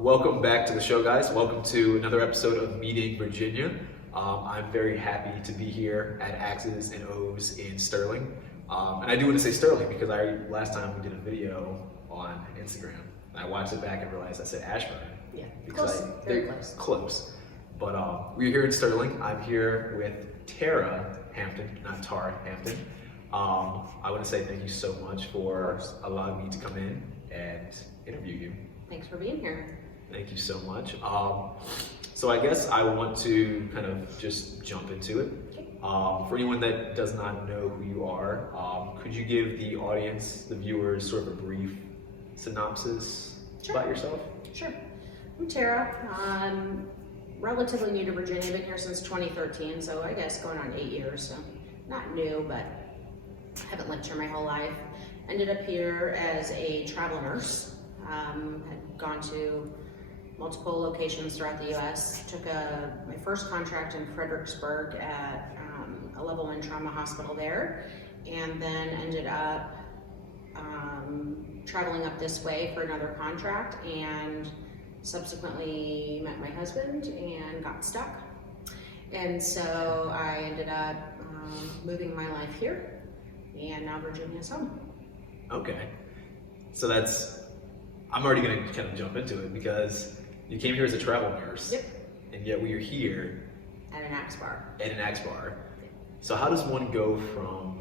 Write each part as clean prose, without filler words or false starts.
Welcome back to the show, guys. Welcome to another episode of Meeting Virginia. I'm very happy to be here at X's and O's in Sterling. And I do want to say Sterling because last time we did a video on Instagram. I watched it back and realized I said Ashburn. Yeah, because close, very close. Close. But we're here in Sterling. I'm here with Tara Hampton, not Tara Hampton. I want to say thank you so much for allowing me to come in and interview you. Thanks for being here. Thank you so much. So I guess I want to kind of just jump into it. For anyone that does not know who you are, could you give the audience, the viewers, sort of a brief synopsis about yourself? Sure. I'm Tara. I'm relatively new to Virginia. I've been here since 2013, so I guess going on 8 years. So not new, but haven't lived here my whole life. Ended up here as a travel nurse. Had gone to multiple locations throughout the U.S. Took my first contract in Fredericksburg at a level 1 trauma hospital there, and then ended up traveling up this way for another contract, and subsequently met my husband and got stuck. And so I ended up moving my life here, and now Virginia's home. Okay, so I'm already going to kind of jump into it because you came here as a travel nurse. Yep. And yet we are here at an axe bar. At an axe bar. So how does one go from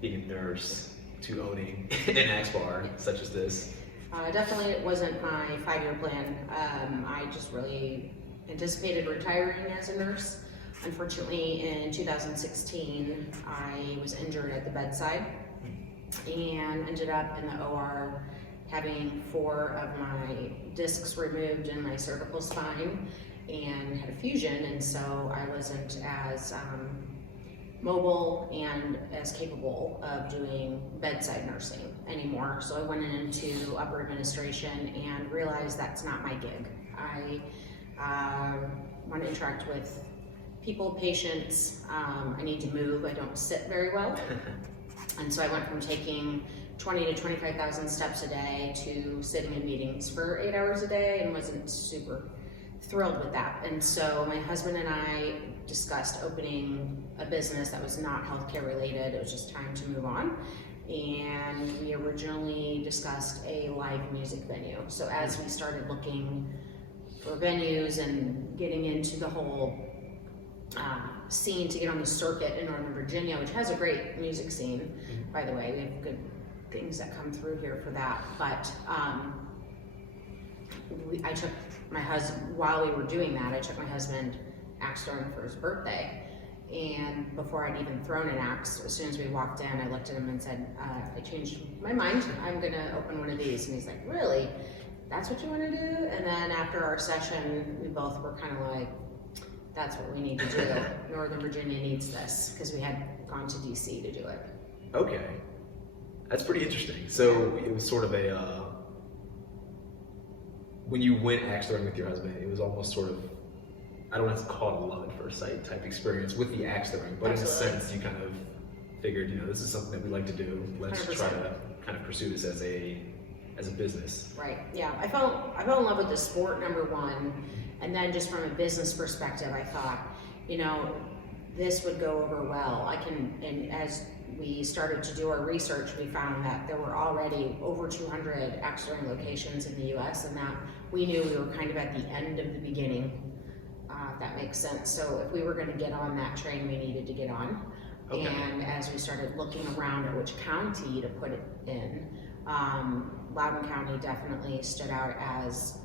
being a nurse to owning an axe bar such as this? Definitely it wasn't my 5-year plan. I just really anticipated retiring as a nurse. Unfortunately, in 2016, I was injured at the bedside and ended up in the OR having 4 of my discs removed in my cervical spine and had a fusion, and so I wasn't as mobile and as capable of doing bedside nursing anymore. So I went into upper administration and realized that's not my gig. I want to interact with people, patients. I need to move. I don't sit very well. And so I went from taking 20 to 25,000 steps a day to sitting in meetings for 8 hours a day, and wasn't super thrilled with that. And so my husband and I discussed opening a business that was not healthcare related. It was just time to move on. And we originally discussed a live music venue. So as we started looking for venues and getting into the whole scene to get on the circuit in Northern Virginia, which has a great music scene, by the way, we have good things that come through here for that. But I took my husband, while we were doing that, I took my husband axe throwing for his birthday. And before I'd even thrown an axe, as soon as we walked in, I looked at him and said, I changed my mind. I'm gonna open one of these. And he's like, really? That's what you wanna do? And then after our session, we both were kind of like, that's what we need to do. Northern Virginia needs this, because we had gone to DC to do it. Okay. That's pretty interesting. So it was sort of when you went axe throwing with your husband, it was almost sort of, I don't want to call it a love at first sight type experience with the axe throwing, but Absolutely. In a sense you kind of figured, this is something that we like to do. Let's 100%. try to kind of pursue this as a business. Right, yeah. I fell in love with the sport, number one, and then just from a business perspective, I thought, this would go over well. And as we started to do our research, we found that there were already over 200 axe throwing locations in the US, and that we knew we were kind of at the end of the beginning, if that makes sense. So if we were going to get on that train, we needed to get on. Okay. And as we started looking around at which county to put it in, Loudoun County definitely stood out as,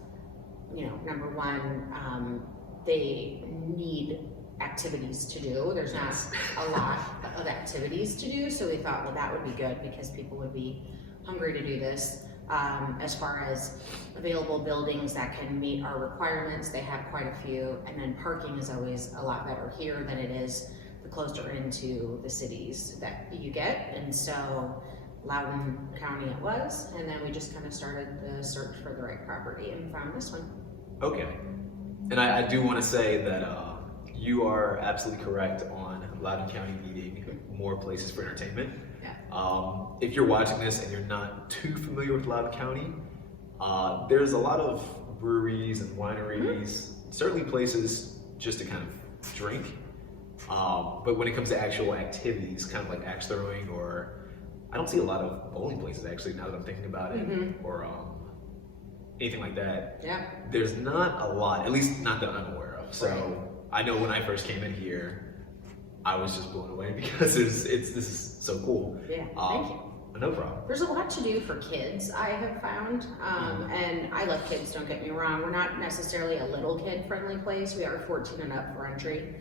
number one. They need activities to do. There's not a lot of activities to do, so we thought, well, that would be good because people would be hungry to do this. As far as available buildings that can meet our requirements, they have quite a few, and then parking is always a lot better here than it is the closer into the cities that you get. And so Loudoun County it was, and then we just kind of started the search for the right property and found this one. Okay. And I do want to say that you are absolutely correct on Loudoun County needing more places for entertainment. Yeah. If you're watching this and you're not too familiar with Loudoun County, there's a lot of breweries and wineries, certainly places just to kind of drink. But when it comes to actual activities, kind of like axe throwing, or I don't see a lot of bowling places actually now that I'm thinking about it, or anything like that. Yeah. There's not a lot, at least not that I'm aware of. So Right. I know when I first came in here, I was just blown away because this is so cool. Yeah, thank you. No problem. There's a lot to do for kids, I have found, and I love kids, don't get me wrong. We're not necessarily a little kid-friendly place. We are 14 and up for entry.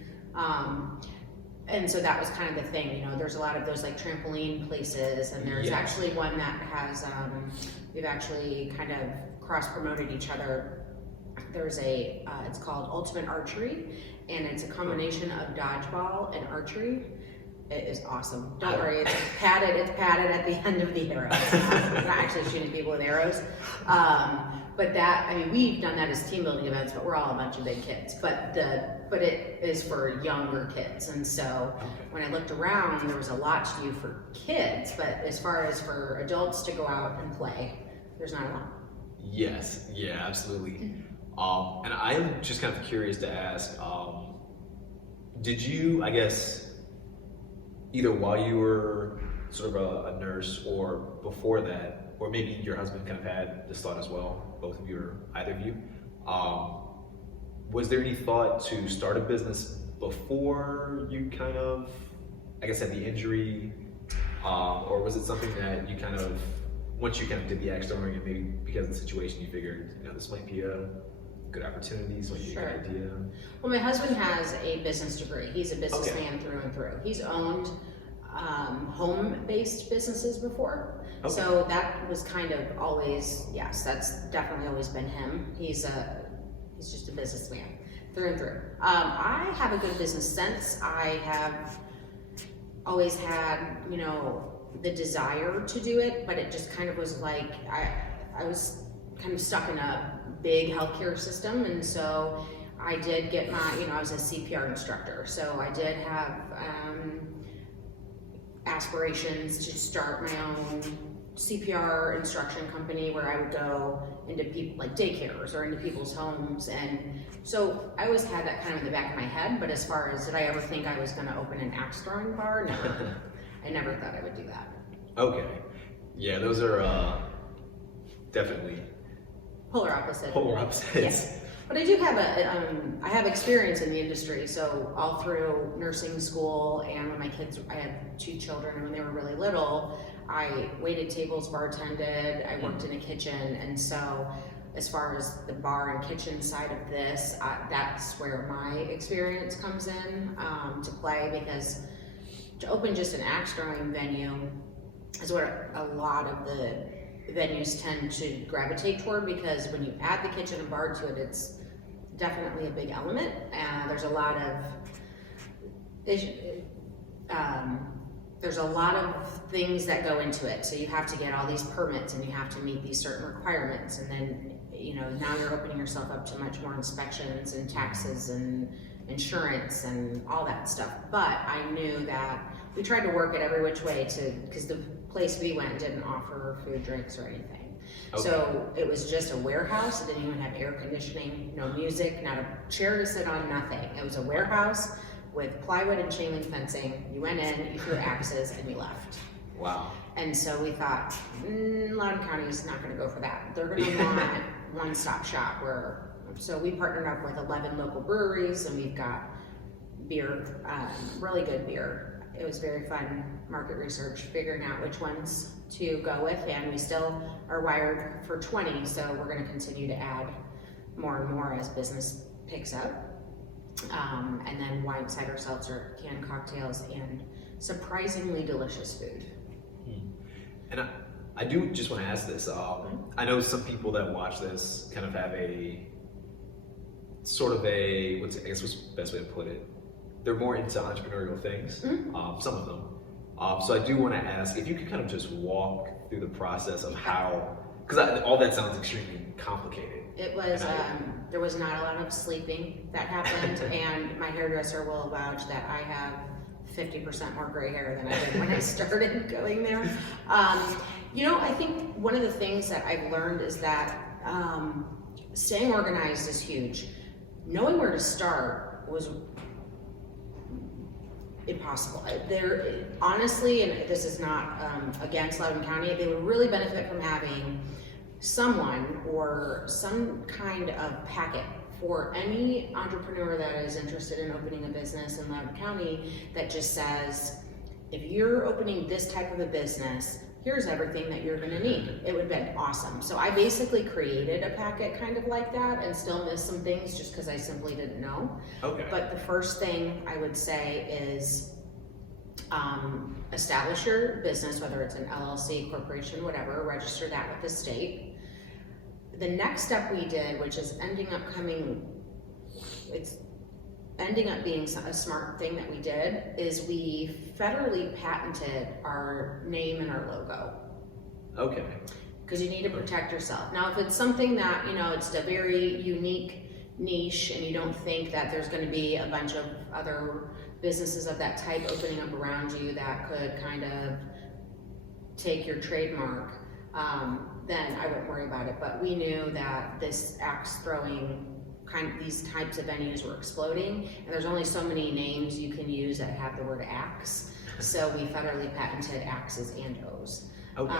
And so that was kind of the thing, you know, there's a lot of those like trampoline places, and there's actually one that has, we've actually kind of cross-promoted each other. There's a, it's called Ultimate Archery, and it's a combination of dodgeball and archery. It is awesome. Don't worry, it's padded at the end of the arrow. We're not actually shooting people with arrows. But that, I mean, we've done that as team building events, but we're all a bunch of big kids. But it is for younger kids. And so when I looked around, there was a lot to do for kids, but as far as for adults to go out and play, there's not a lot. Yes, yeah, absolutely. And I'm just kind of curious to ask, did you, I guess, either while you were sort of a nurse or before that, or maybe your husband kind of had this thought as well, both of you or either of you, was there any thought to start a business before you kind of, I guess, had the injury, or was it something that you kind of, once you kind of did the axe throwing and maybe because of the situation you figured, you know, this might be a good opportunity, this might be a good idea? Well, my husband has a business degree. He's a businessman through and through. He's owned home-based businesses before. So that was kind of always, yes, that's definitely always been him. He's just a businessman through and through. I have a good business sense. I have always had, you know, the desire to do it, but it just kind of was like, I was kind of stuck in a big healthcare system, and so I did get my, you know, I was a CPR instructor, so I did have aspirations to start my own CPR instruction company where I would go into people like daycares or into people's homes, and so I always had that kind of in the back of my head. But as far as did I ever think I was going to open an axe throwing bar? Never. I never thought I would do that. Okay, yeah, those are definitely polar opposites. Yes. But I do have I have experience in the industry, so all through nursing school, and when my kids, I had 2 children, and when they were really little, I waited tables, bartended, I worked in a kitchen, and so as far as the bar and kitchen side of this, that's where my experience comes in to play, because to open just an axe throwing venue is where a lot of the venues tend to gravitate toward, because when you add the kitchen and bar to it, it's definitely a big element. There's a lot of things that go into it. So you have to get all these permits, and you have to meet these certain requirements, and then, you know, now you're opening yourself up to much more inspections and taxes and insurance and all that stuff. But I knew that we tried to work it every which way because the place we went didn't offer food, drinks, or anything. So it was just a warehouse. It didn't even have air conditioning, no music, not a chair to sit on, nothing. It was a warehouse with plywood and chain link fencing. You went in, you threw axes, and you left. Wow. And so we thought, Loudoun County is not going to go for that. They're going to want one-stop shop. So we partnered up with 11 local breweries, and we've got beer, really good beer. It was very fun market research, figuring out which ones to go with, and we still are wired for 20, so we're going to continue to add more and more as business picks up. And then wine, cider, seltzer, canned cocktails, and surprisingly delicious food. And I do just want to ask this. I know some people that watch this kind of have a sort of what's the best way to put it? They're more into entrepreneurial things, some of them. So I do want to ask if you could kind of just walk through the process of how, because all that sounds extremely complicated. It was, there was not a lot of sleeping that happened, and my hairdresser will vouch that I have 50% more gray hair than I did when I started going there. You know, I think one of the things that I've learned is that staying organized is huge. Knowing where to start was impossible. There, honestly, and this is not against Loudoun County, they would really benefit from having someone or some kind of packet for any entrepreneur that is interested in opening a business in Loudoun County that just says, if you're opening this type of a business, here's everything that you're gonna need. It would have been awesome. So I basically created a packet kind of like that and still missed some things just because I simply didn't know. Okay. But the first thing I would say is establish your business, whether it's an LLC, corporation, whatever, register that with the state. The next step we did, which is ending up being a smart thing that we did, is we federally patented our name and our logo. Okay. Because you need to protect yourself. Now, if it's something that, it's a very unique niche and you don't think that there's going to be a bunch of other businesses of that type opening up around you that could kind of take your trademark, then I wouldn't worry about it. But we knew that this axe throwing these types of venues were exploding, and there's only so many names you can use that have the word axe. So we federally patented axes and O's. Okay.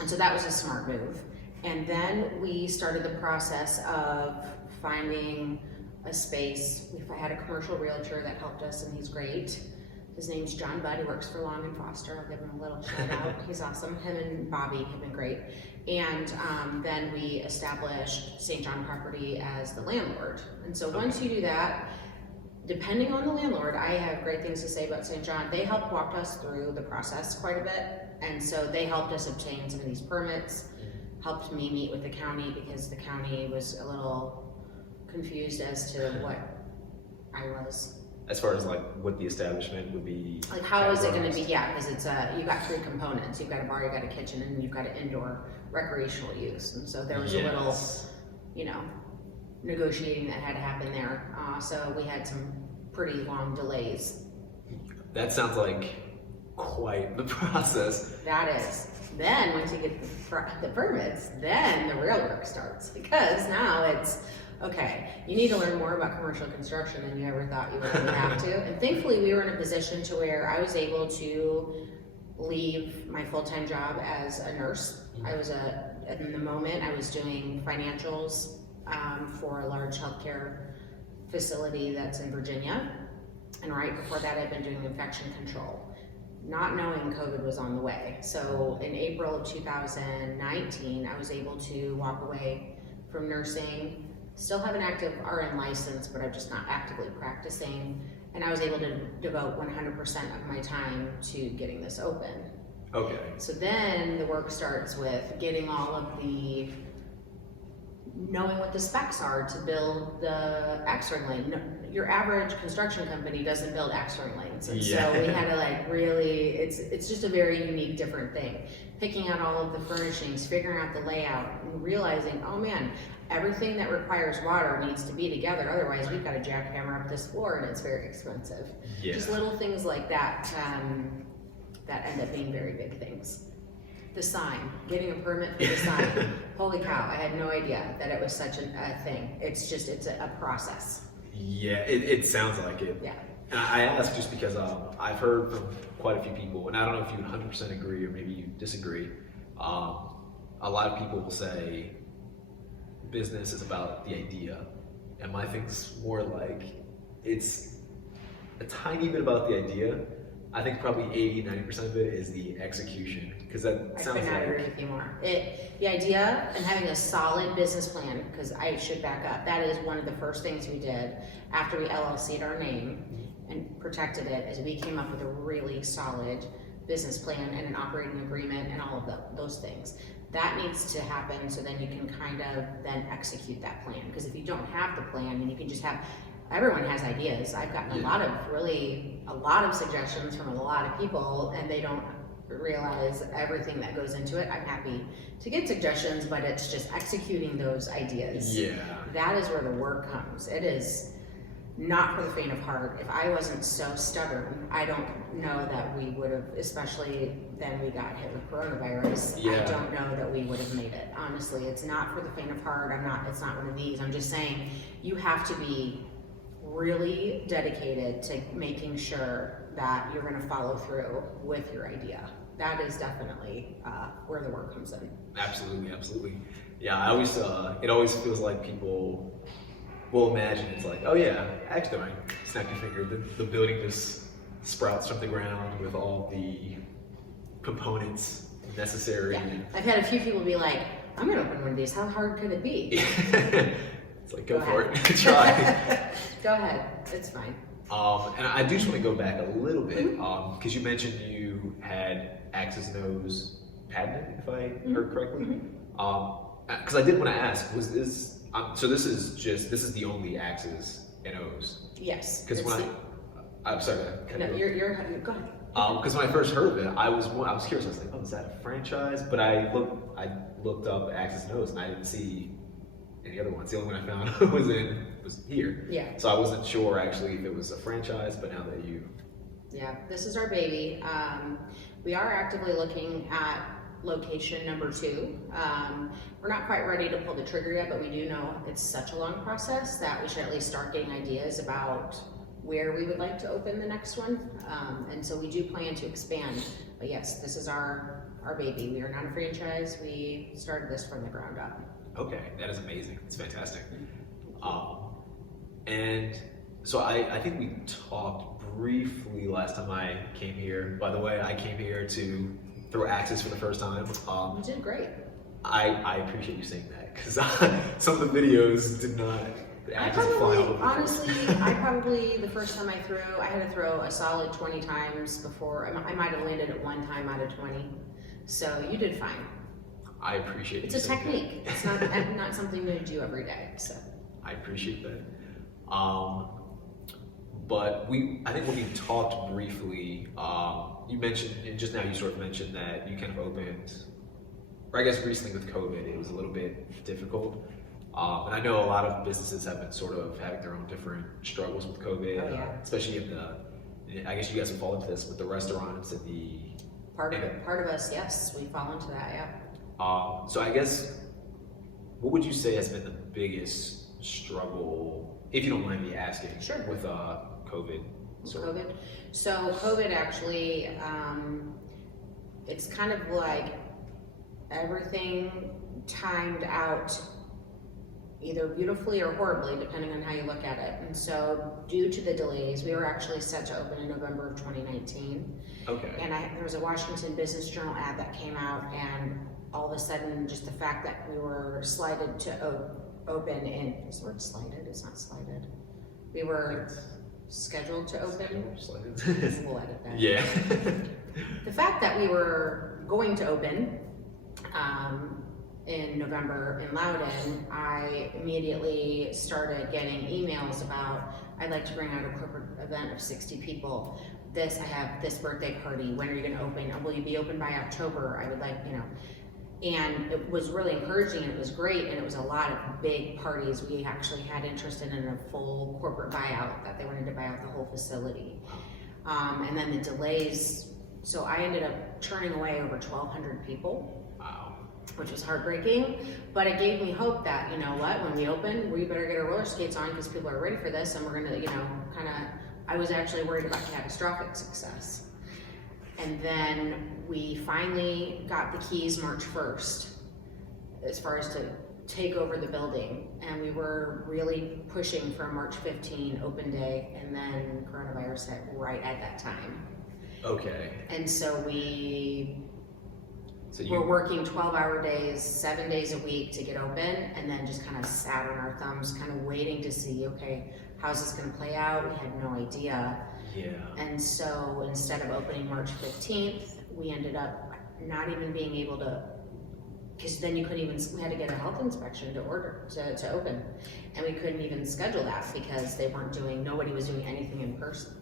And so that was a smart move. And then we started the process of finding a space. We had a commercial realtor that helped us, and he's great. His name's John Budd. He works for Long and Foster. I'll give him a little shout out. He's awesome. Him and Bobby have been great. And then we established St. John Property as the landlord. And so once you do that, depending on the landlord, I have great things to say about St. John. They helped walk us through the process quite a bit. And so they helped us obtain some of these permits, helped me meet with the county because the county was a little confused as to what I was. As far as like what the establishment would be. Like how is it going to be? Yeah, because it's you got three components. You've got a bar, you've got a kitchen, and you've got an indoor recreational use. And so there was a little, negotiating that had to happen there. So we had some pretty long delays. That sounds like quite the process. That is. Then once you get the permits, then the real work starts, because now it's, okay, you need to learn more about commercial construction than you ever thought you would have to. And thankfully we were in a position to where I was able to leave my full-time job as a nurse. I was in the moment I was doing financials for a large healthcare facility that's in Virginia. And right before that I'd been doing infection control, not knowing COVID was on the way. So in April of 2019, I was able to walk away from nursing. Still have an active RN license, but I'm just not actively practicing. And I was able to devote 100% of my time to getting this open. Okay. So then the work starts with getting all of knowing what the specs are to build the X-ring lane. No, your average construction company doesn't build X-ring lanes. And so we had to really, it's just a very unique, different thing. Picking out all of the furnishings, figuring out the layout, and realizing, oh man, everything that requires water needs to be together, otherwise we've got to jackhammer up this floor and it's very expensive. Yeah. Just little things like that that end up being very big things. The sign, getting a permit for the sign. Holy cow, I had no idea that it was such a thing. It's a process. Yeah, it sounds like it. Yeah. And I ask just because I've heard from quite a few people, and I don't know if you 100% agree or maybe you disagree. A lot of people will say business is about the idea, and my thing's more like it's a tiny bit about the idea. I think probably 80-90% of it is the execution, because that sounds like. I could not agree with you more. The idea and having a solid business plan, because I should back up, that is one of the first things we did after we LLC'd our name and protected it, is we came up with a really solid business plan and an operating agreement and all of those things. That needs to happen so then you can kind of then execute that plan. Because if you don't have the plan, then you can just have, everyone has ideas. I've gotten a lot of suggestions from a lot of people, and they don't realize everything that goes into it. I'm happy to get suggestions, but it's just executing those ideas. Yeah. That is where the work comes. It is not for the faint of heart. If I wasn't so stubborn, I don't know that we would have, especially then we got hit with coronavirus. Yeah. I don't know that we would have made it. Honestly, it's not for the faint of heart. It's not one of these. I'm just saying you have to be really dedicated to making sure that you're going to follow through with your idea. That is definitely where the work comes in. Absolutely. Yeah, I always, it always feels like people will imagine it's like, oh yeah, axe throwing, snap your finger, the building just sprouts from the ground with all the components necessary. Yeah. I've had a few people be like, I'm gonna open one of these, how hard could it be? It's like, go for it, try. Go ahead, it's fine. And I do just want to go back a little bit, because you mentioned you had axes and O's patented, if I heard correctly. Because I did want to ask, was this, so this is the only axes and O's? Yes. Because I'm sorry. No, you're go ahead. Because when I first heard of it, I was curious. I was like, oh, is that a franchise? But I looked up axes and O's and I didn't see any other ones. The only one I found was here. Yeah. So I wasn't sure actually if it was a franchise, but now that you. Yeah, this is our baby. We are actively looking at location number 2. We're not quite ready to pull the trigger yet, but we do know it's such a long process that we should at least start getting ideas about where we would like to open the next one. And so we do plan to expand. But yes, this is our baby. We are not a franchise. We started this from the ground up. Okay, that is amazing. It's fantastic. And so I think we talked briefly last time I came here. By the way, I came here to throw axes for the first time. You did great. I appreciate you saying that, because some of the videos did not. The axes fly all over the place. Honestly, the first time I had to throw a solid 20 times before. I might have landed it 1 time out of 20. So you did fine. I appreciate It's a technique. It's not something you do every day. So I appreciate that. But I think when we talked briefly, you mentioned, and just now you sort of mentioned that you kind of opened, or I guess recently with COVID, it was a little bit difficult. And I know a lot of businesses have been sort of having their own different struggles with COVID, especially I guess you guys would fall into this with the restaurants and the... Part of us, yes, we fall into that, yeah. So I guess, what would you say has been the biggest struggle, if you don't mind me asking, Sure. with COVID? COVID? So COVID actually, it's kind of like everything timed out either beautifully or horribly, depending on how you look at it. And so due to the delays, we were actually set to open in November of 2019. Okay. And there was a Washington Business Journal ad that came out, and all of a sudden, just the fact that we were slided to open in, is the word slided? It's not slided. We were scheduled to open. We'll edit that. Yeah. The fact that we were going to open in November in Loudon, I immediately started getting emails about, I'd like to bring out a corporate event of 60 people. I have this birthday party. When are you going to open? Will you be open by October? I would like, and it was really encouraging, and it was great, and it was a lot of big parties. We actually had interest in a full corporate buyout, that they wanted to buy out the whole facility. And then the delays, so I ended up turning away over 1,200 people. Wow. Which was heartbreaking, but it gave me hope that, you know what, when we open, we better get our roller skates on because people are ready for this, and we're gonna, I was actually worried about catastrophic success. And then we finally got the keys March 1st, as far as to take over the building, and we were really pushing for March 15 open day, and then coronavirus hit right at that time. Okay. And so we're working 12-hour days, 7 days a week to get open, and then just kind of sat on our thumbs, kind of waiting to see, okay, how's this going to play out? We had no idea. Yeah. And so instead of opening March 15th, we ended up not even being able to, because then we had to get a health inspection to open, and we couldn't even schedule that because nobody was doing anything in person.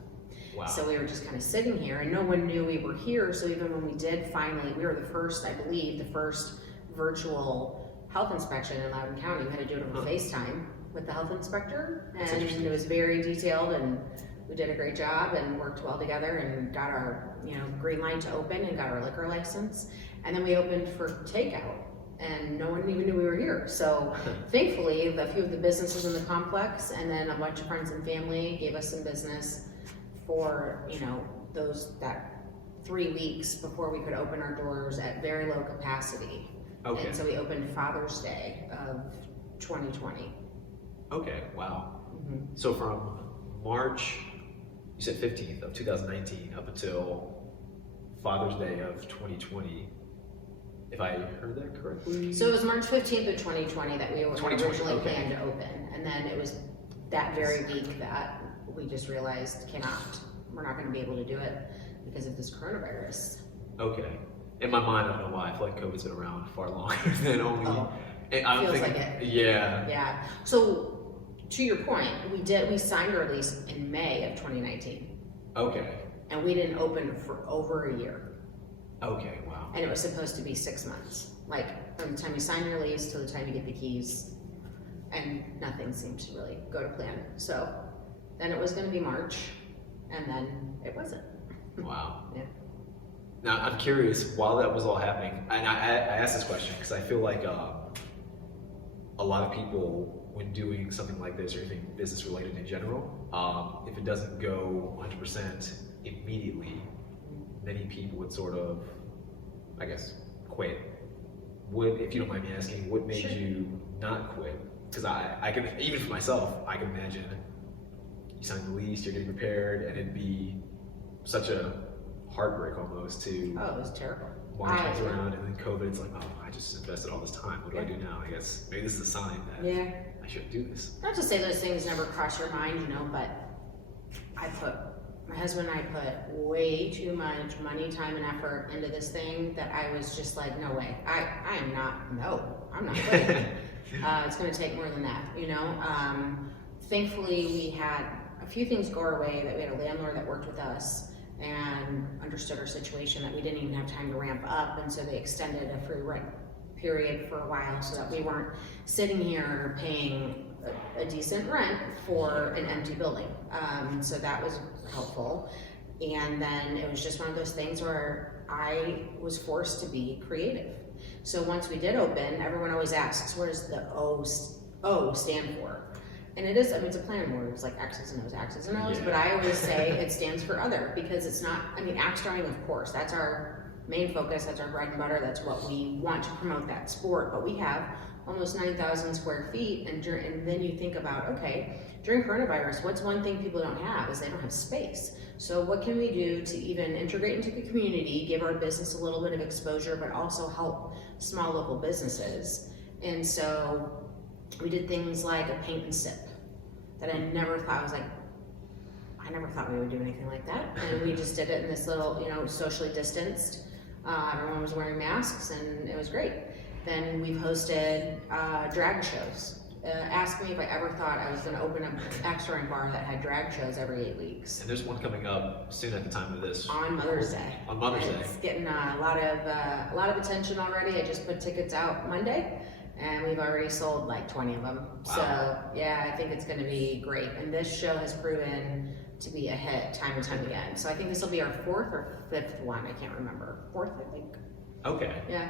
Wow. So we were just kind of sitting here, and no one knew we were here. So even when we did finally, we were the first virtual health inspection in Loudoun County. We had to do it over FaceTime. with the health inspector, That's and interesting. it was very detailed, and we did a great job and worked well together and got our, green light to open and got our liquor license. And then we opened for takeout, and no one even knew we were here. So thankfully, a few of the businesses in the complex and then a bunch of friends and family gave us some business for, that 3 weeks before we could open our doors at very low capacity. Okay. And so we opened Father's Day of 2020. Okay, wow. Mm-hmm. So from March, you said 15th of 2019 up until Father's Day of 2020, if I heard that correctly? So it was March 15th of 2020 that we were 2020, originally okay. planned to open. And then it was that very week that we just realized we're not gonna be able to do it because of this coronavirus. Okay. In my mind, I don't know why, I feel like COVID's been around far longer than only... Oh, I'm feels thinking, like it. Yeah. Yeah, so to your point, we signed our lease in May of 2019. Okay. And we didn't open for over a year. Okay, wow. And it was supposed to be 6 months. Like from the time you sign your lease to the time you get the keys, and nothing seemed to really go to plan. So then it was gonna be March, and then it wasn't. Wow. Yeah. Now, I'm curious, while that was all happening, and I asked this question because I feel like a lot of people, when doing something like this or anything business related in general, if it doesn't go 100% immediately, many people would sort of, I guess, quit. If you don't mind me asking, what made Sure. you not quit? Because I can, even for myself, I can imagine you sign the lease, you're getting prepared, and it'd be such a heartbreak almost to Oh, it was terrible. March comes around and then COVID, it's like, oh, I just invested all this time. What do I do now? I guess maybe this is a sign that Yeah. I shouldn't do this. Not to say those things never cross your mind, but my husband and I put way too much money, time, and effort into this thing that I was just like, no way. I'm not quitting. It's gonna take more than that, Thankfully, we had a few things go our way, that we had a landlord that worked with us and understood our situation, that we didn't even have time to ramp up, and so they extended a free rent period for a while so that we weren't sitting here paying a decent rent for an empty building. So that was helpful. And then it was just one of those things where I was forced to be creative. So once we did open, everyone always asks, what does the O stand for? And it is, it's a play on words, like X's and O's, X's and O's, Yeah. but I always say it stands for other, because it's not, axe throwing, of course, that's our main focus, that's our bread and butter, that's what we want to promote, that sport, but we have almost 9,000 square feet, and then you think about, okay, during coronavirus, what's one thing people don't have is they don't have space. So what can we do to even integrate into the community, give our business a little bit of exposure, but also help small local businesses? And so we did things like a paint and sip that I never thought we would do anything like that. And we just did it in this little, socially distanced. Everyone was wearing masks, and it was great. Then we've hosted drag shows. Ask me if I ever thought I was going to open an axe throwing bar that had drag shows every 8 weeks. And there's one coming up soon at the time of this. On Mother's Day. On Mother's Day. It's getting a lot of attention already. I just put tickets out Monday, and we've already sold like 20 of them. Wow. So yeah, I think it's going to be great. And this show has proven to be a hit time and time again. So I think this will be our 4th or 5th one. I can't remember. 4th, I think. Okay. Yeah.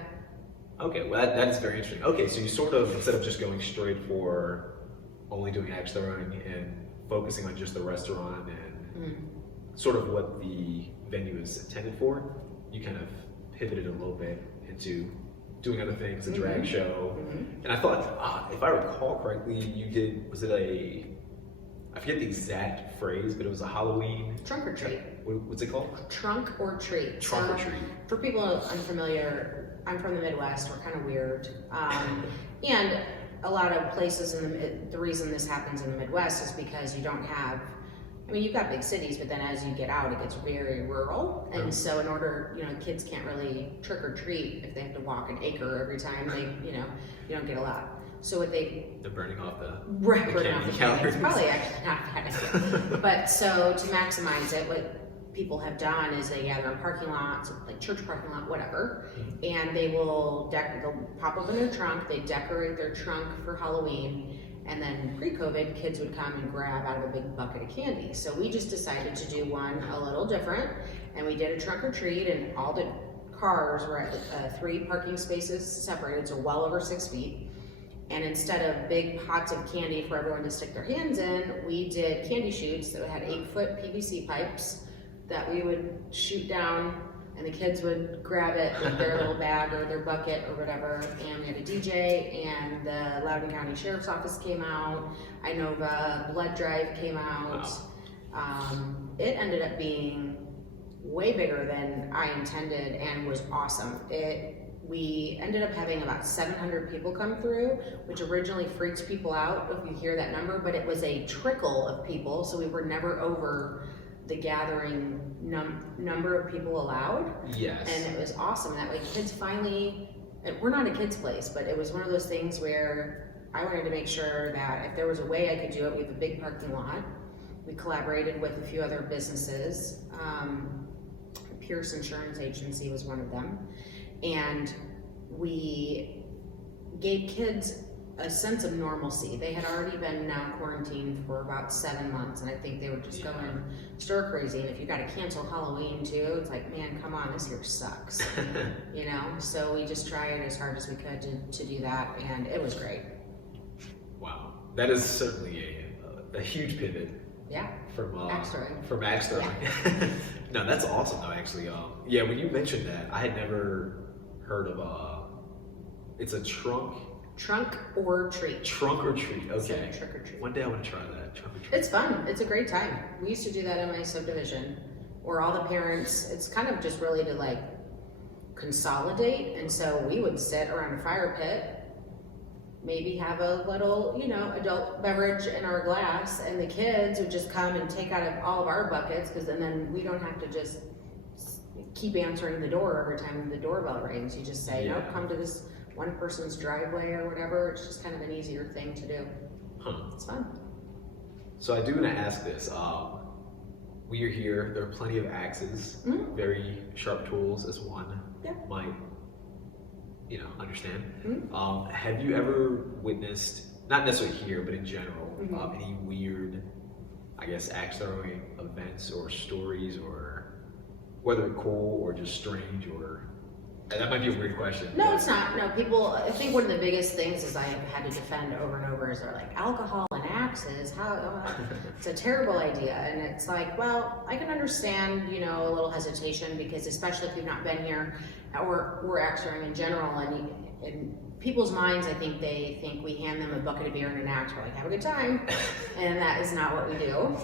Okay, well that is very interesting. Okay, so you sort of, instead of just going straight for only doing axe throwing and focusing on just the restaurant and sort of what the venue is intended for, you kind of pivoted a little bit into doing other things, a drag show. And I thought, if I recall correctly, you did, I forget the exact phrase, but it was a Halloween... Trunk or treat. What's it called? Trunk or treat. Trunk or treat. For people unfamiliar, I'm from the Midwest, we're kind of weird. And a lot of places the reason this happens in the Midwest is because you don't have, you've got big cities, but then as you get out, it gets very rural. And so in order, kids can't really trick or treat if they have to walk an acre every time, you don't get a lot. So what they're burning off the burning off the calories. It's probably actually not a bad idea. But so to maximize it, what people have done is they gather in parking lots, like church parking lot, whatever, and they'll pop open their trunk, they decorate their trunk for Halloween, And then pre-COVID, kids would come and grab out of a big bucket of candy. So we just decided to do one a little different, and we did a trunk or treat, and all the cars were at 3 parking spaces separated, so well over 6 feet. And instead of big pots of candy for everyone to stick their hands in, we did candy chutes that had 8-foot PVC pipes that we would shoot down, and the kids would grab it with their little bag or their bucket or whatever. And we had a DJ, and the Loudoun County Sheriff's Office came out, Inova Blood Drive came out. Wow. It ended up being way bigger than I intended and was awesome. We ended up having about 700 people come through, which originally freaks people out if you hear that number, but it was a trickle of people, so we were never over the gathering number of people allowed. Yes. And it was awesome. That way kids finally, we're not a kids place, but it was one of those things where I wanted to make sure that if there was a way I could do it, we have a big parking lot. We collaborated with a few other businesses. Pierce Insurance Agency was one of them. And we gave kids a sense of normalcy. They had already been now quarantined for about 7 months, and I think they were just going stir crazy. And if you got to cancel Halloween too, it's like, man, come on, this year sucks. You know, so we just tried as hard as we could to do that, and it was great. Wow, that is certainly a huge pivot. Yeah. From Sterling. Max Sterling. Yeah. No, that's awesome though, actually. Yeah, when you mentioned that, I had never heard of it's a trunk or treat. Trunk or treat, okay. Trick or treat. One day I want to try that, trunk or treat. It's fun, it's a great time. We used to do that in my subdivision, where all the parents, it's kind of just really to like consolidate, and so we would sit around a fire pit, maybe have a little, you know, adult beverage in our glass, and the kids would just come and take out of all of our buckets, because then we don't have to just keep answering the door every time the doorbell rings. You just say, nope, come to this one person's driveway or whatever. It's just kind of an easier thing to do. It's fun. So I do want to ask this. We are here, there are plenty of axes, very sharp tools as one might, you know, understand. Have you ever witnessed, not necessarily here, but in general, any weird, I guess, axe throwing events or stories, or whether cool or just strange, or that might be a weird question. No, it's not. No, people, I think one of the biggest things is I have had to defend over and over is they're like, alcohol and axes, how, it's a terrible idea. And it's like, well, I can understand, you know, a little hesitation, because especially if you've not been here, or we're axe throwing in general, and in people's minds, I think they think we hand them a bucket of beer and an axe, we're like, have a good time. And that is not what we do.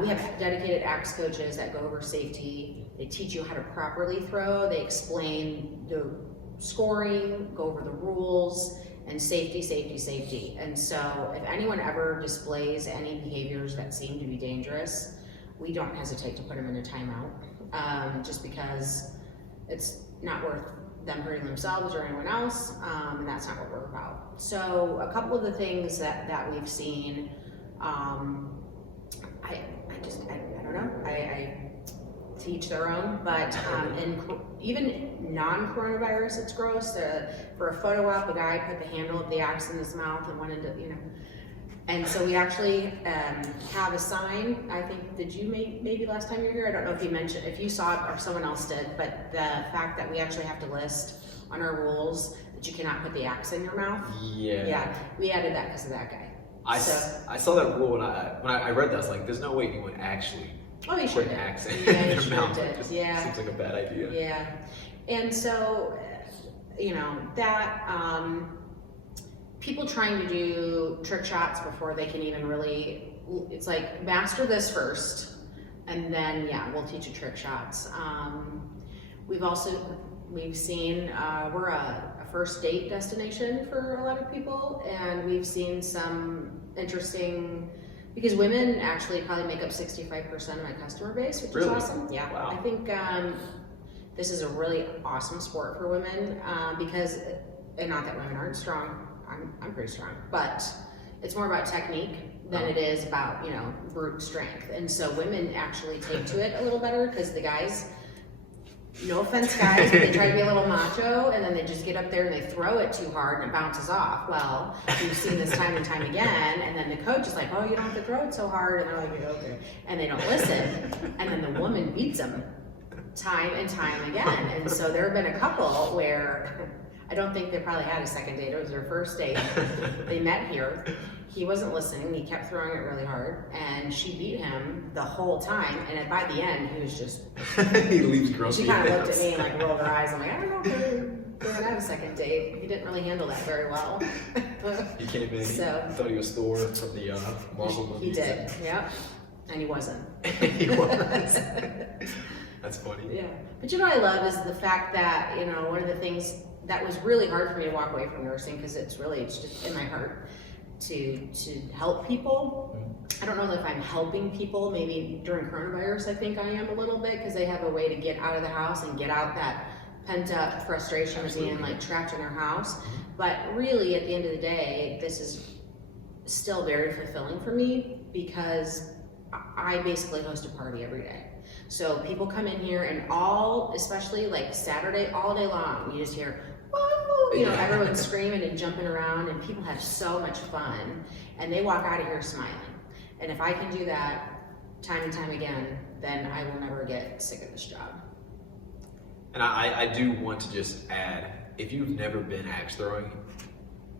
We have dedicated axe coaches that go over safety. They teach you how to properly throw. They explain the scoring, go over the rules, and safety, safety, safety. And so if anyone ever displays any behaviors that seem to be dangerous, we don't hesitate to put them in a timeout, just because it's not worth them hurting themselves or anyone else, and that's not what we're about. So a couple of the things that we've seen, I don't know, I teach their own, but even non-coronavirus, it's gross. For a photo op, a guy put the handle of the axe in his mouth and went into, you know. And so we actually have a sign. I think, did you maybe last time you were here? I don't know if you mentioned, if you saw it or someone else did, but the fact that we actually have to list on our rules that you cannot put the axe in your mouth. Yeah. Yeah, we added that because of that guy. I saw that rule, and when I read that, I was like, there's no way anyone actually put an axe in their mouth. It just seems like a bad idea. Yeah. And so, you know, that, people trying to do trick shots before they can even really, it's like, master this first, and then, we'll teach you trick shots. We've seen, we're a first date destination for a lot of people, and we've seen some interesting, because women actually probably make up 65% of my customer base, which is awesome. Yeah, wow. I think this is a really awesome sport for women, because, and not that women aren't strong, I'm pretty strong, but it's more about technique than it is about, you know, brute strength. And so women actually take to it a little better, because the guys, no offense guys, but they try to be a little macho and then they just get up there and they throw it too hard and it bounces off. Well, we've seen this time and time again, and then the coach is like, oh, you don't have to throw it so hard, and they're like, okay, and they don't listen, and then the woman beats them time and time again. And so there have been a couple where I don't think they probably had a second date. It was their first date. They met here. He wasn't listening. He kept throwing it really hard, and she beat him the whole time. And by the end, he was just. He leaves grumpy. She kind of looked at me and like rolled her eyes. I'm like, I don't know if we're gonna have a second date. He didn't really handle that very well. He came in. So, he thought he was Thor from the Marvel movies. He did. Yep. And he wasn't. He was. That's funny. Yeah. But you know what I love is the fact that, you know, one of the things that was really hard for me to walk away from nursing, because it's just in my heart to help people. I don't know if I'm helping people. Maybe during coronavirus, I think I am a little bit, because they have a way to get out of the house and get out that pent up frustration of being like trapped in their house. But really, at the end of the day, this is still very fulfilling for me, because I basically host a party every day. So people come in here and especially like Saturday, all day long, you just hear, whoa, you know, everyone's screaming and jumping around, and people have so much fun, and they walk out of here smiling. And if I can do that time and time again, then I will never get sick of this job. And I do want to just add, if you've never been axe throwing,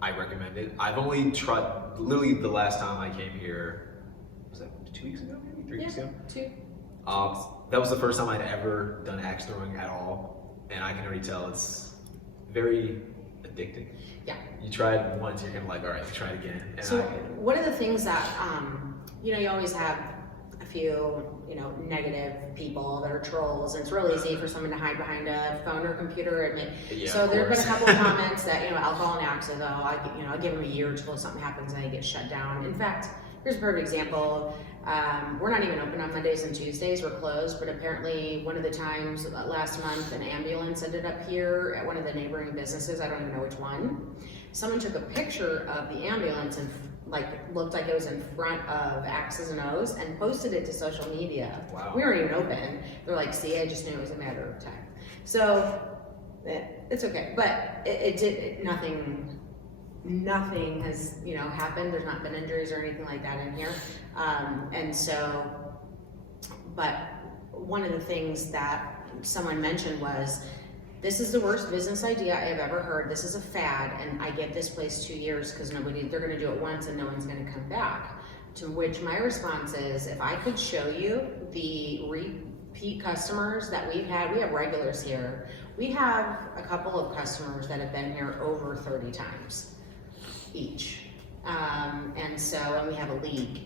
I recommend it. I've only tried, literally the last time I came here, was that 2 weeks ago, maybe 3 weeks ago? 2. That was the first time I'd ever done axe throwing at all, and I can already tell it's very addicting. Yeah. You try it once, you're gonna like, all right, try it again. And so one of the things that, you know, you always have a few, you know, negative people that are trolls, and it's real easy for someone to hide behind a phone or computer. Yeah, so there have been a couple of comments that, you know, alcohol and axes, though, I'll give them a year until something happens and they get shut down. In fact, here's a perfect example. We're not even open on Mondays and Tuesdays, we're closed, but apparently one of the times last month, an ambulance ended up here at one of the neighboring businesses, I don't even know which one. Someone took a picture of the ambulance and looked like it was in front of X's and O's and posted it to social media. Wow. We weren't even open. They're like, see, I just knew it was a matter of time. So it's okay, but nothing has, you know, happened. There's not been injuries or anything like that in here. And so, but one of the things that someone mentioned was, this is the worst business idea I have ever heard. This is a fad, and I give this place 2 years because they're gonna do it once and no one's gonna come back. To which my response is, if I could show you the repeat customers that we've had, we have regulars here. We have a couple of customers that have been here over 30 times each. And we have a league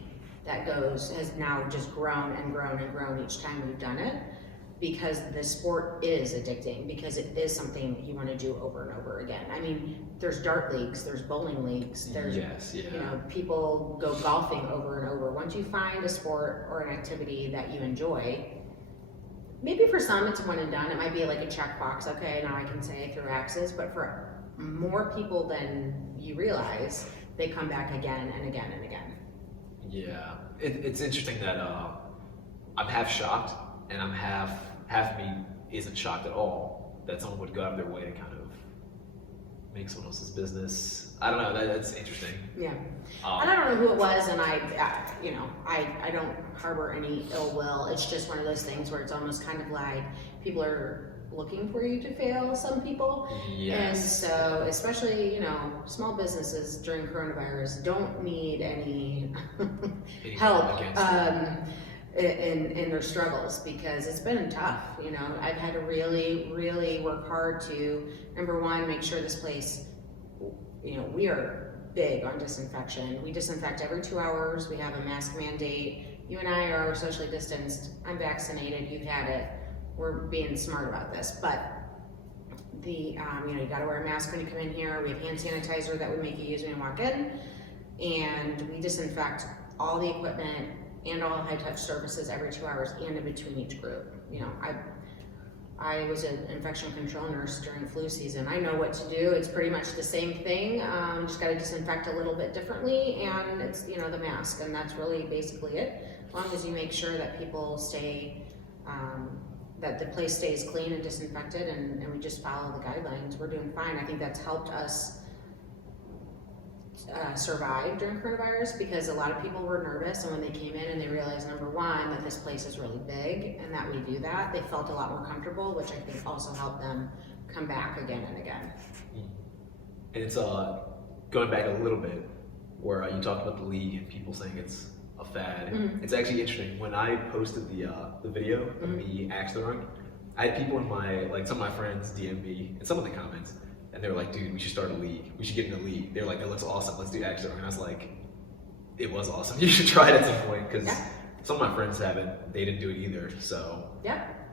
that has now just grown and grown and grown each time we've done it, because the sport is addicting, because it is something you want to do over and over again. I mean, there's dart leagues, there's bowling leagues, there's, you know, people go golfing over and over. Once you find a sport or an activity that you enjoy, maybe for some it's one and done. It might be like a checkbox, okay, now I can say I threw axes, but for more people than you realize, they come back again and again and again. Yeah, it's interesting that I'm half shocked, and I'm half of me isn't shocked at all that someone would go out of their way to kind of make someone else's business. I don't know, that's interesting. Yeah, and I don't know who it was, and I don't harbor any ill will. It's just one of those things where it's almost kind of like people are looking for you to fail, some people. Yes. And so, especially, you know, small businesses during coronavirus don't need any help in their struggles, because it's been tough. You know, I've had to really, really work hard to, number one, make sure this place, you know, we are big on disinfection. We disinfect every 2 hours. We have a mask mandate. You and I are socially distanced. I'm vaccinated. You've had it. We're being smart about this, but you gotta wear a mask when you come in here. We have hand sanitizer that we make you use when you walk in, and we disinfect all the equipment and all high touch surfaces every 2 hours and in between each group. You know, I was an infection control nurse during flu season. I know what to do. It's pretty much the same thing. Just gotta disinfect a little bit differently, and it's, you know, the mask, and that's really basically it. As long as you make sure that people stay that the place stays clean and disinfected, and we just follow the guidelines, we're doing fine. I think that's helped us survive during coronavirus, because a lot of people were nervous, and when they came in and they realized, number one, that this place is really big and that we do that, they felt a lot more comfortable, which I think also helped them come back again and again. And it's going back a little bit where you talked about the league and people saying it's a fad. It's actually interesting. When I posted the video of me axe throwing, I had people in my, like some of my friends DM me in some of the comments, and they were like, dude, we should start a league. We should get in a league. They're like, that looks awesome. Let's do axe throwing. And I was like, it was awesome. You should try it at some point, because some of my friends haven't. They didn't do it either. So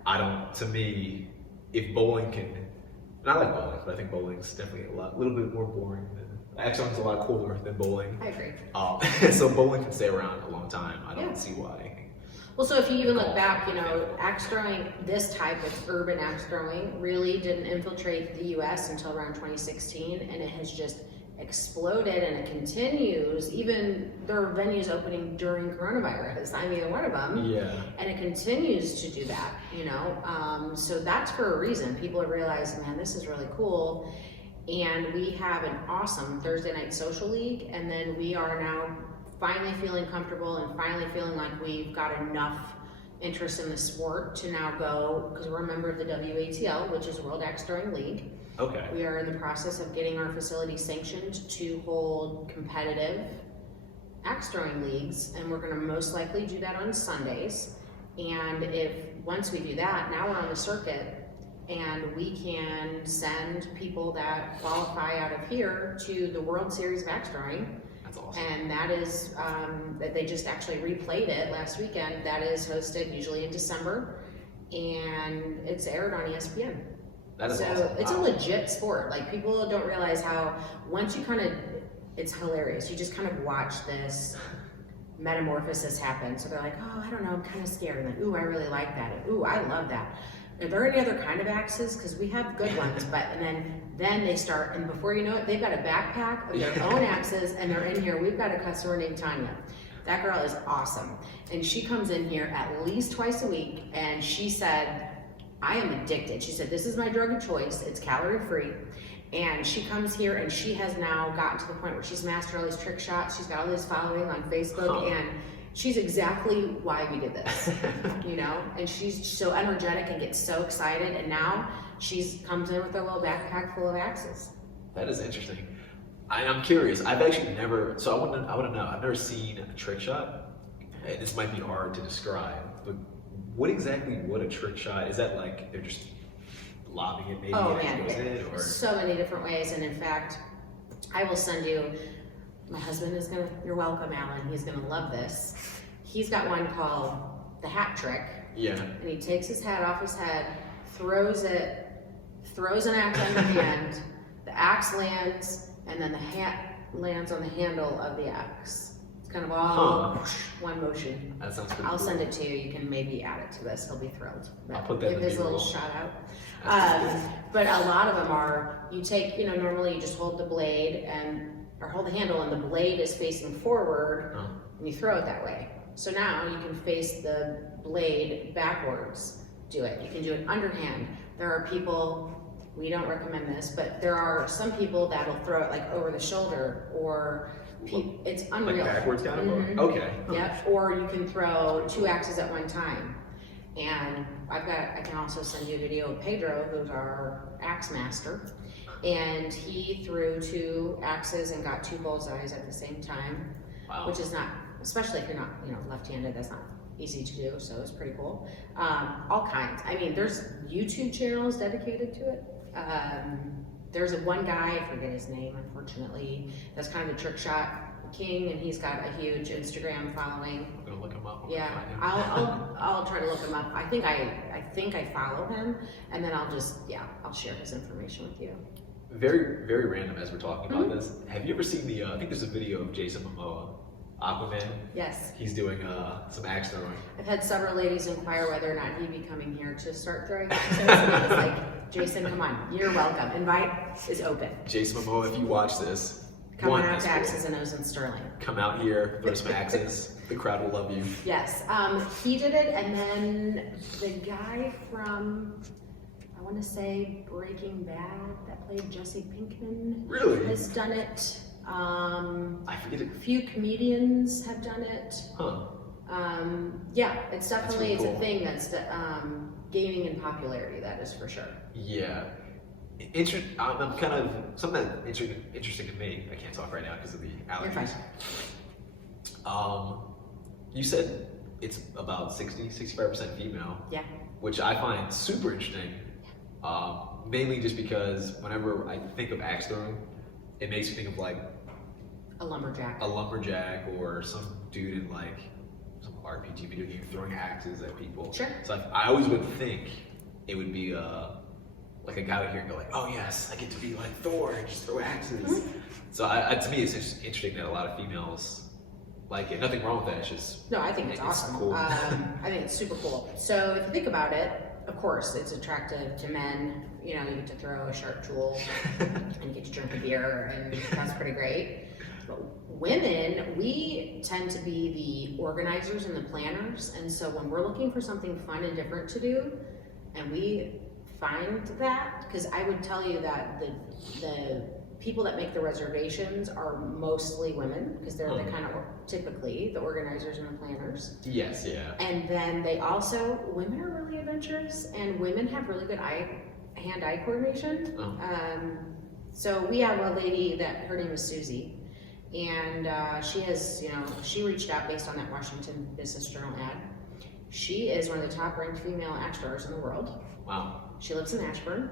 I don't, to me, if bowling can, and I like bowling, but I think bowling's definitely a little bit more boring. Axe throwing's a lot cooler than bowling. I agree. So bowling can stay around a long time. I don't see why. Well, so if you even look back, you know, axe throwing, this type of urban axe throwing really didn't infiltrate the US until around 2016, and it has just exploded, and it continues. Even there are venues opening during coronavirus. I'm either one of them. And it continues to do that, you know. So that's for a reason. People have realized, man, this is really cool. And we have an awesome Thursday night social league, and then we are now finally feeling comfortable and finally feeling like we've got enough interest in the sport to now go, because we're a member of the WATL, which is World Axe Throwing League. We are in the process of getting our facility sanctioned to hold competitive axe throwing leagues, and we're going to most likely do that on Sundays. And if once we do that, now we're on the circuit, and we can send people that qualify out of here to the World Series of Axe Throwing. That's awesome. And that is, that they just actually replayed it last weekend. That is hosted usually in December, and it's aired on ESPN. That is so awesome. It's a legit sport. Like, people don't realize how, once you kind of, it's hilarious. You just kind of watch this metamorphosis happen. So they're like, oh, I don't know, I'm kind of scared. And then, ooh, I really like that. And, ooh, I love that. Are there any other kind of axes? Because we have good ones, but, and then they start, and before you know it, they've got a backpack of their own axes, and they're in here. We've got a customer named Tanya. That girl is awesome. And she comes in here at least twice a week, and she said, I am addicted. She said, this is my drug of choice. It's calorie free. And she comes here, and she has now gotten to the point where she's mastered all these trick shots. She's got all this following on Facebook, and she's exactly why we did this, you know? And she's so energetic and gets so excited, and now she's comes in with a little backpack full of axes. That is interesting. I'm curious. I've actually never, so I want to know, I've never seen a trick shot. And this might be hard to describe, but what exactly would a trick shot, is that like, they're just lobbing it maybe and it goes in, or? So many different ways, and in fact, I will send you, my husband is gonna, you're welcome, Alan, he's gonna love this. He's got one called the hat trick. And he takes his hat off his head, throws an axe on the hand, the axe lands, and then the hat lands on the handle of the axe. It's kind of all one motion. That sounds pretty I'll cool. send it to you. You can maybe add it to this. He'll be thrilled. I'll put that in Give his the little B-roll. shout out. But a lot of them are, you take, you know, normally you just hold the blade or hold the handle, and the blade is facing forward, and you throw it that way. So now you can face the blade backwards, do it. You can do it underhand. There are people, we don't recommend this, but there are some people that'll throw it like over the shoulder, or it's unreal. Like backwards kind of? Okay. Yep, or you can throw two axes at one time. And I can also send you a video of Pedro, who's our axe master. And he threw two axes and got two bullseyes at the same time. Wow. Which is not, especially if you're not, you know, left-handed, that's not easy to do, so it's pretty cool. All kinds. I mean, there's YouTube channels dedicated to it. There's one guy, I forget his name, unfortunately, that's kind of the trick shot king, and he's got a huge Instagram following. I'm gonna look him up. Yeah, I'll try to look him up. I think I follow him, and then I'll share his information with you. Very, very random as we're talking about this. Have you ever seen I think there's a video of Jason Momoa, Aquaman? Yes. He's doing some axe throwing. I've had several ladies inquire whether or not he'd be coming here to start throwing axes. And I was like, Jason, come on, you're welcome. Invite is open. Jason Momoa, if you watch this, Come on out That's to cool. Axes and O's in Sterling. Come out here, throw some axes. The crowd will love you. Yes, he did it, and then the guy from, I want to say Breaking Bad, that played Jesse Pinkman, Really? has done it. I forget it. A few comedians have done it. Huh. Yeah, it's definitely, really it's cool. a thing that's gaining in popularity, that is for sure. Yeah. I'm kind of, something that's interesting to me, I can't talk right now because of the You're allergies. You said it's about 65% female, Yeah. which I find super interesting. Mainly just because whenever I think of axe throwing, it makes me think of like A lumberjack. a lumberjack or some dude in like some RPG video game throwing axes at people. Sure. So I always would think it would be like a guy out here and go like, oh yes, I get to be like Thor and just throw axes. Mm-hmm. So to me, it's just interesting that a lot of females like it. Nothing wrong with that. It's just No, I think it's awesome. Cool. I think it's super cool. So if you think about it, of course, it's attractive to men. You know, you get to throw a sharp tool and you get to drink a beer, and that's pretty great. But women, we tend to be the organizers and the planners. And so when we're looking for something fun and different to do, and we find that, because I would tell you that the people that make the reservations are mostly women, because they're the kind of typically the organizers and the planners. Yes, yeah. And then women are really adventurous, and women have really good hand-eye coordination. Oh. So we have a lady that her name is Susie, and she reached out based on that Washington Business Journal ad. She is one of the top-ranked female axe throwers in the world. Wow. She lives in Ashburn,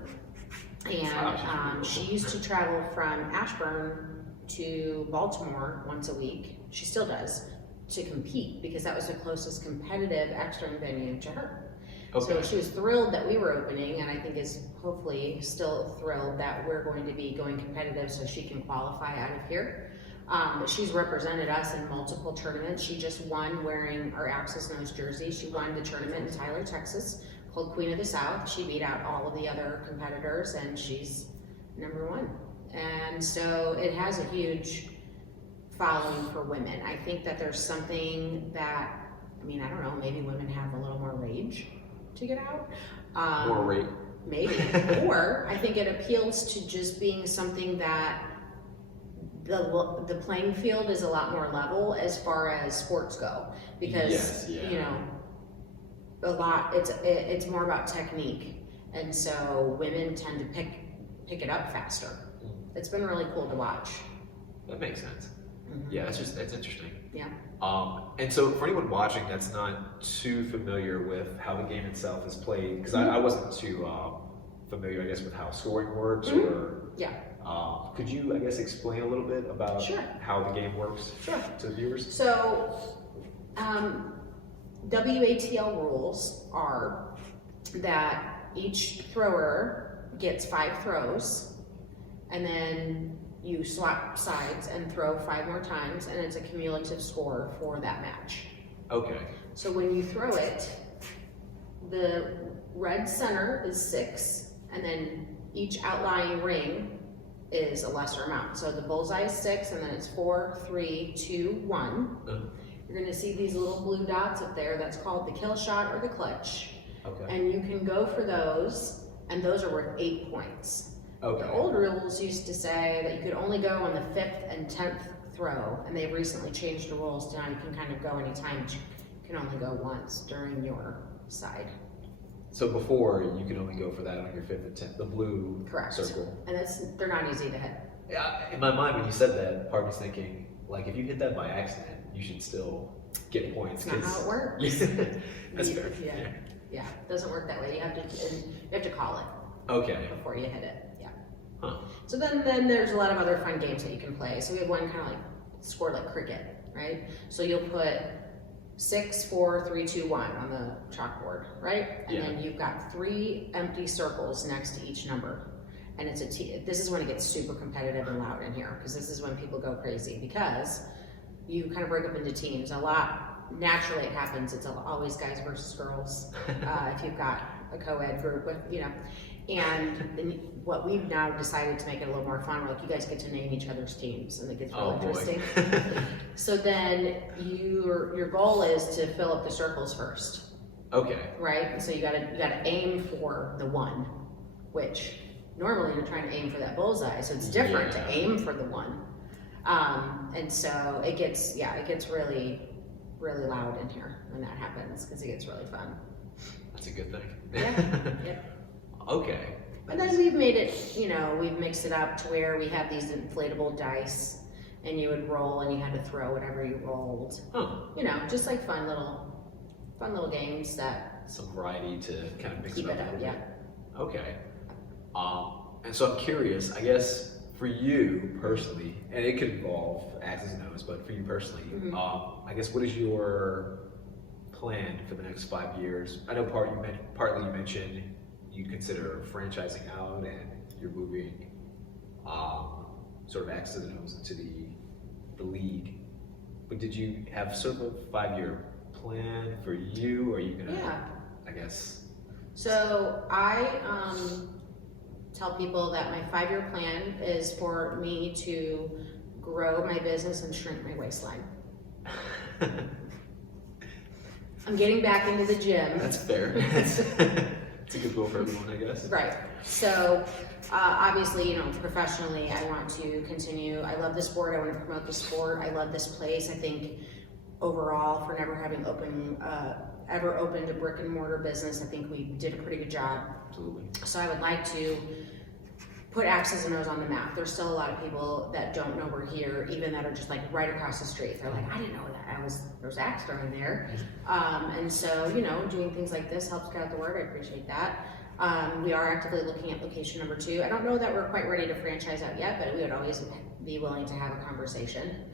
and Wow, she used to travel from Ashburn to Baltimore once a week. She still does, to compete, because that was the closest competitive axe throwing venue to her. Okay. So she was thrilled that we were opening, and I think is hopefully still thrilled that we're going to be going competitive so she can qualify out of here. She's represented us in multiple tournaments. She just won wearing our Axes Nose jersey. She won the tournament in Tyler, Texas, called Queen of the South. She beat out all of the other competitors, and she's #1. And so it has a huge following for women. I think that there's something that, I don't know, maybe women have a little more rage to get out. More rate. Maybe. Or I think it appeals to just being something that the playing field is a lot more level as far as sports go, because Yes, yeah. it's more about technique, and so women tend to pick it up faster. It's been really cool to watch. That makes sense. Mm-hmm. Yeah, that's interesting. Yeah. And so for anyone watching that's not too familiar with how the game itself is played, because I wasn't too familiar, I guess, with how scoring works, or Yeah. could you, I guess, explain a little bit about Sure. how the game works to the viewers? So, WATL rules are that each thrower gets 5 throws, and then you swap sides and throw 5 more times, and it's a cumulative score for that match. Okay. So when you throw it, the red center is 6, and then each outlying ring is a lesser amount. So the bullseye is 6, and then it's 4, 3, 2, 1. You're gonna see these little blue dots up there. That's called the kill shot or the clutch. Okay. And you can go for those, and those are worth 8 points. Okay. The old rules used to say that you could only go on the 5th and 10th throw, and they've recently changed the rules to now you can kind of go anytime, but you can only go once during your side. So before, you could only go for that on your 5th and 10th, the blue Correct. circle. And they're not easy to hit. Yeah, in my mind, when you said that, part of me's thinking, like, if you hit that by accident, you should still get points. It's not how it works. That's fair. Yeah, it doesn't work that way. You have to call it Okay. before you hit it. Yeah. Huh. So then there's a lot of other fun games that you can play. So we have one kind of like score like cricket, right? So you'll put 6, 4, 3, 2, 1 on the chalkboard, right? And then you've got 3 empty circles next to each number. And it's this is when it gets super competitive and loud in here, because this is when people go crazy, because you kind of break up into teams. Naturally it happens, it's always guys versus girls, if you've got a co-ed group, And then what we've now decided to make it a little more fun, we're like, you guys get to name each other's teams, and it gets really interesting. So then your goal is to fill up the circles first. Okay. Right? So you gotta aim for the one, which normally you're trying to aim for that bullseye. So it's different to aim for the one. And so it gets really, really loud in here when that happens, because it gets really fun. That's a good thing. Yeah. Yep. Okay. And then we've made it, we've mixed it up to where we have these inflatable dice, and you would roll and you had to throw whatever you rolled. Just like fun little games that some variety to kind of mix keep it up it a up. little Yeah. bit. Okay. And so I'm curious, I guess for you personally, and it could involve X's and O's, but for you personally, I guess what is your plan for the next 5 years? I know partly you mentioned you consider franchising out and you're moving sort of X's and O's into the league. But did you have sort of a 5-year plan for you? Or are you gonna, I guess? So I tell people that my 5-year plan is for me to grow my business and shrink my waistline. I'm getting back into the gym. That's fair. It's a good goal for everyone, I guess. Right. So obviously, professionally, I want to continue. I love the sport. I want to promote the sport. I love this place. I think overall, for never having ever opened a brick and mortar business, I think we did a pretty good job. Absolutely. So I would like to put X's and O's on the map. There's still a lot of people that don't know we're here, even that are just like right across the street. They're like, I didn't know that there's Axe throwing there. And so, doing things like this helps get out the word. I appreciate that. We are actively looking at location number 2. I don't know that we're quite ready to franchise out yet, but we would always be willing to have a conversation.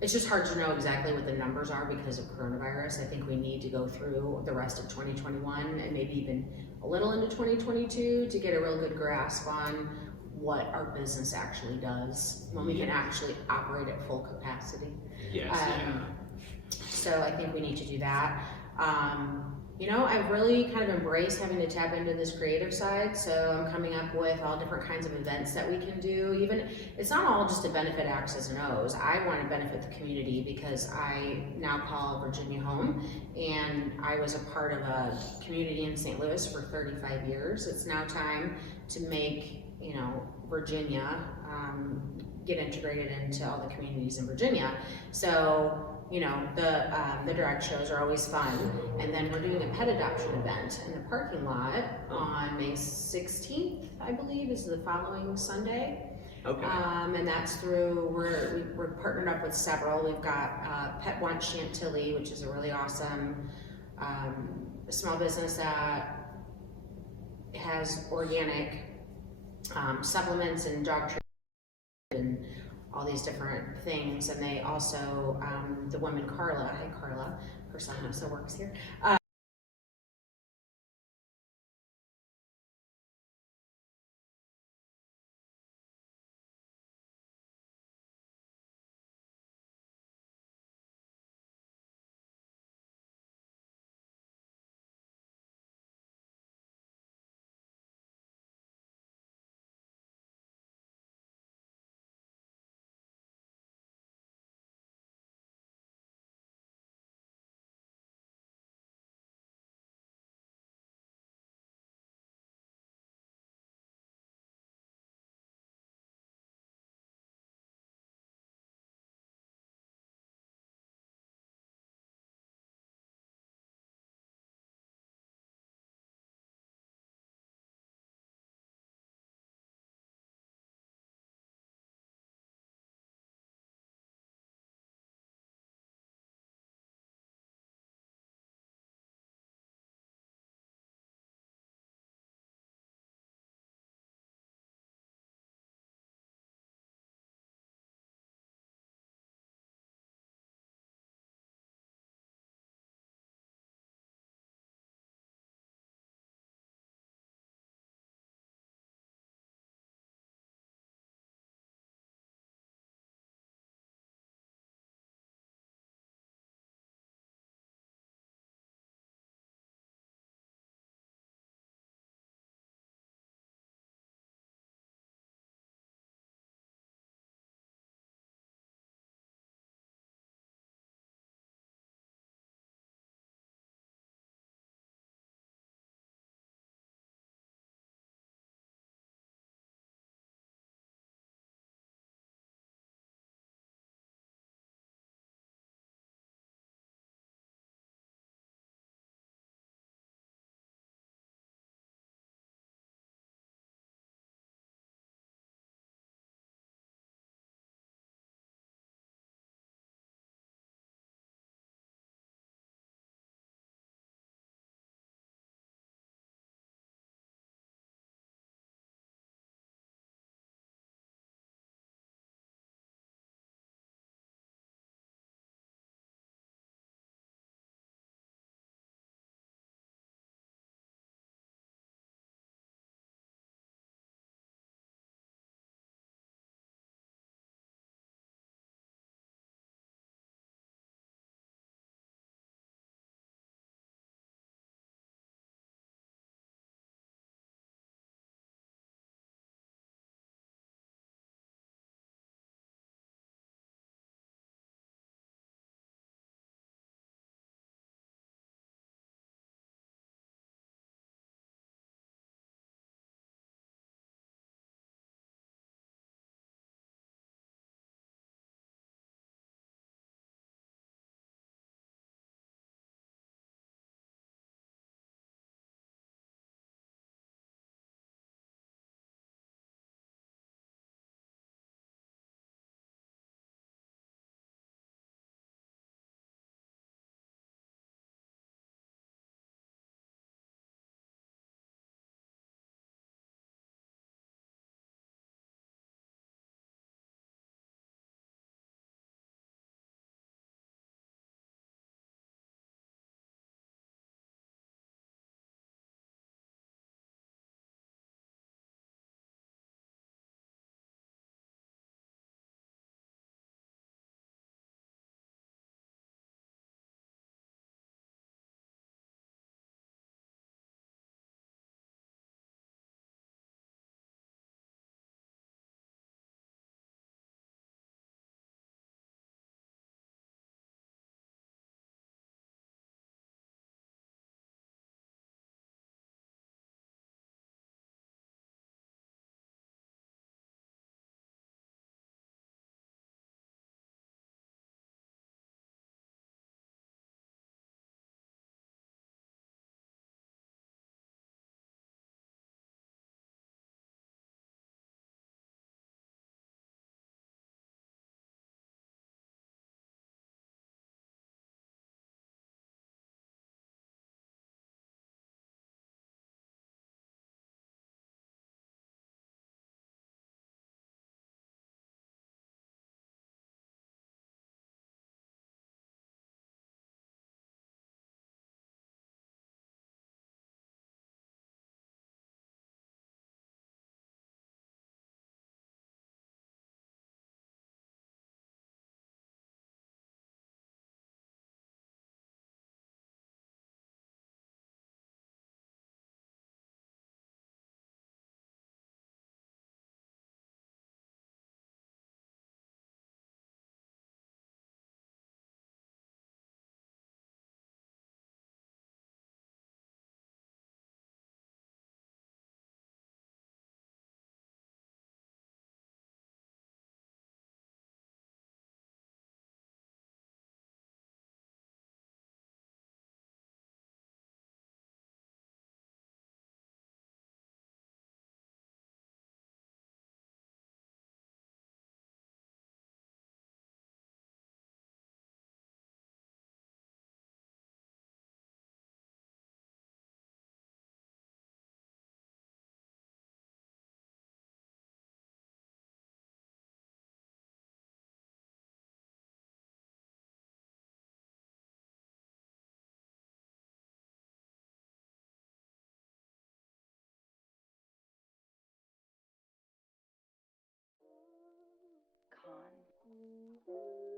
It's just hard to know exactly what the numbers are because of coronavirus. I think we need to go through the rest of 2021 and maybe even a little into 2022 to get a real good grasp on what our business actually does when we can actually operate at full capacity. Yes. So I think we need to do that. I've really kind of embraced having to tap into this creative side. So I'm coming up with all different kinds of events that we can do. Even it's not all just to benefit X's and O's. I want to benefit the community because I now call Virginia home, and I was a part of a community in St. Louis for 35 years. It's now time to make Virginia get integrated into all the communities in Virginia. So the drag shows are always fun, and then we're doing a pet adoption event in the parking lot on May 16th, I believe, is the following Sunday. Okay. And that's through we're partnered up with several. We've got Pet Want Chantilly, which is a really awesome small business that has organic supplements and dog treats and all these different things. And they also, the woman Carla, hi Carla, her son also works here. you.